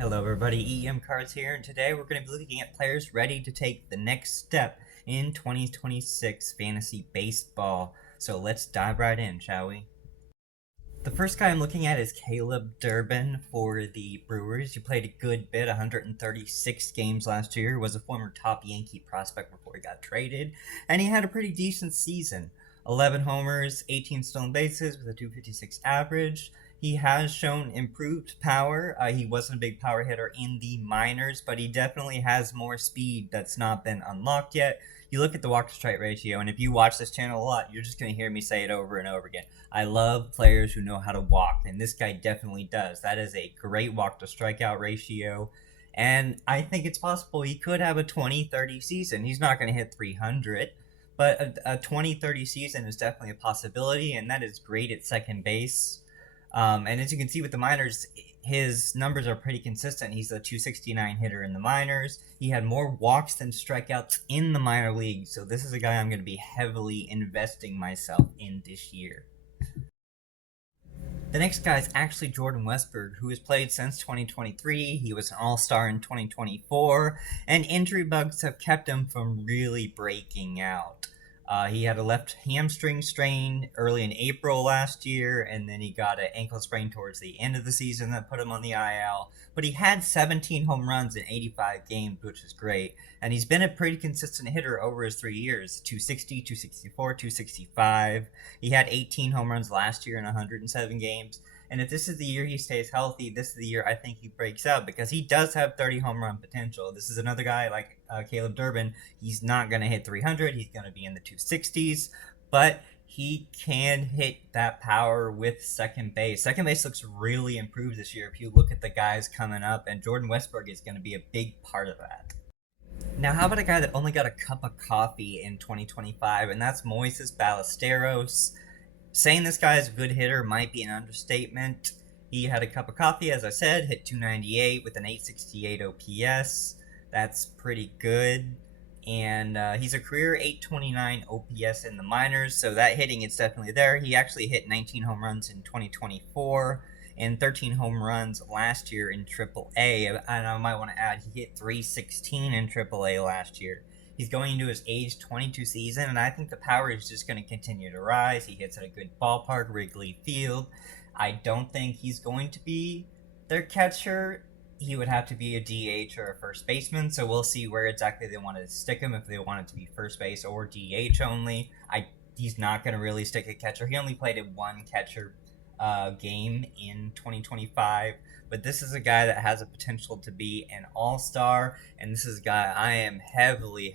Hello everybody, EM Cards here, and today we're going to be looking at players ready to take the next step in 2026 fantasy baseball. So let's dive right in, shall we? The first guy I'm looking at is Caleb Durbin for the Brewers. He played a good bit, 136 games last year, was a former top Yankee prospect before he got traded, and he had a pretty decent season. 11 homers, 18 stolen bases with a 256 average. He has shown improved power. He wasn't a big power hitter in the minors, but he definitely has more speed that's not been unlocked yet. You look at the walk to strike ratio, and if you watch this channel a lot, you're just going to hear me say it over and over again. I love players who know how to walk, and this guy definitely does. That is a great walk to strikeout ratio, and I think it's possible he could have a 20-30 season. He's not going to hit 300, but a 20-30 season is definitely a possibility, and that is great at second base. And as you can see with the minors, his numbers are pretty consistent. He's a 269 hitter in the minors. He had more walks than strikeouts in the minor league. So this is a guy I'm going to be heavily investing myself in this year. The next guy is actually Jordan Westburg, who has played since 2023. He was an all-star in 2024, and injury bugs have kept him from really breaking out. He had a left hamstring strain early in April last year, and then he got an ankle sprain towards the end of the season that put him on the IL. But he had 17 home runs in 85 games, which is great. And he's been a pretty consistent hitter over his 3 years, 260, 264, 265. He had 18 home runs last year in 107 games. And if this is the year he stays healthy, this is the year I think he breaks out, because he does have 30 home run potential. This is another guy like Caleb Durbin. He's not going to hit 300. He's going to be in the 260s, but he can hit that power with second base. Second base looks really improved this year if you look at the guys coming up, and Jordan Westburg is going to be a big part of that. Now, how about a guy that only got a cup of coffee in 2025, and that's Moises Ballesteros. Saying this guy is a good hitter might be an understatement. He had a cup of coffee, as I said, hit 298 with an 868 OPS. That's pretty good. And he's a career 829 OPS in the minors, so that hitting is definitely there. He actually hit 19 home runs in 2024 and 13 home runs last year in AAA. And I might want to add, he hit 316 in AAA last year. He's going into his age 22 season, and I think the power is just going to continue to rise. He hits at a good ballpark, Wrigley Field. I don't think he's going to be their catcher. He would have to be a DH or a first baseman, so we'll see where exactly they want to stick him, if they want it to be first base or DH only. He's not going to really stick a catcher. He only played in one catcher game in 2025, but this is a guy that has a potential to be an all-star, and this is a guy I am heavily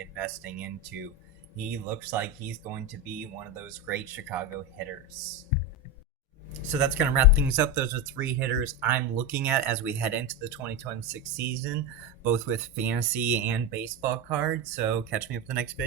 investing into. He looks like he's going to be one of those great Chicago hitters. So that's going to wrap things up. Those are 3 hitters I'm looking at as we head into the 2026 season, both with fantasy and baseball cards. So catch me up for the next video.